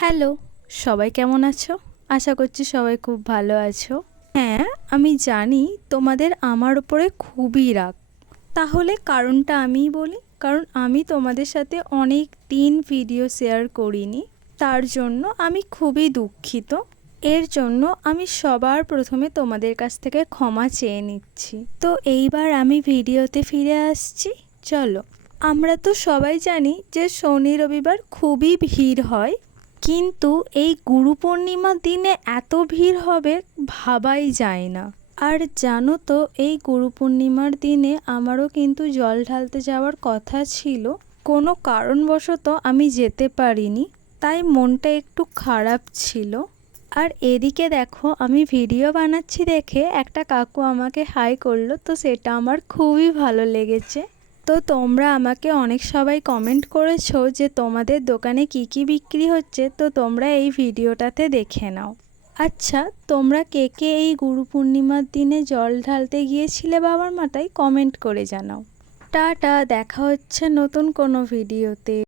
Hello, সবাই কেমন আছো? আশা করছি সবাই খুব ভালো আছো। হ্যাঁ, আমি জানি তোমাদের আমার উপরে খুবই রাগ। তাহলে কারণটা আমিই বলি। কারণ আমি তোমাদের সাথে অনেক দিন ভিডিও শেয়ার করিনি, তার জন্য আমি খুবই দুঃখিত। এর জন্য আমি সবার প্রথমে তোমাদের কাছ থেকে ক্ষমা চেয়ে নিচ্ছি। তো এইবার আমি ভিডিওতে ফিরে আসছি। চলো, আমরা তো সবাই জানি যে শনি রবিবার খুবই ভিড় হয়, কিন্তু এই গুরু পূর্ণিমার দিনে এত ভিড় হবে ভাবাই যায় না। আর জানো তো, এই গুরু পূর্ণিমার দিনে আমারও কিন্তু জল ঢালতে যাওয়ার কথা ছিল, কোনো কারণবশত আমি যেতে পারিনি, তাই মনটা একটু খারাপ ছিল। আর এদিকে দেখো, আমি ভিডিও বানাচ্ছি দেখে একটা কাকু আমাকে হাই করলো, তো সেটা আমার খুবই ভালো লেগেছে। তো তোমরা আমাকে অনেক সবাই কমেন্ট করেছো যে তোমাদের দোকানে কি কি বিক্রি হচ্ছে, তো তোমরা এই ভিডিওটাতে দেখে নাও। আচ্ছা, তোমরা কে কে এই গুরু পূর্ণিমার দিনে জল ঢালতে গিয়েছিলে বাবার মাথায়, কমেন্ট করে জানাও। টাটা, দেখা হচ্ছে নতুন কোনো ভিডিওতে।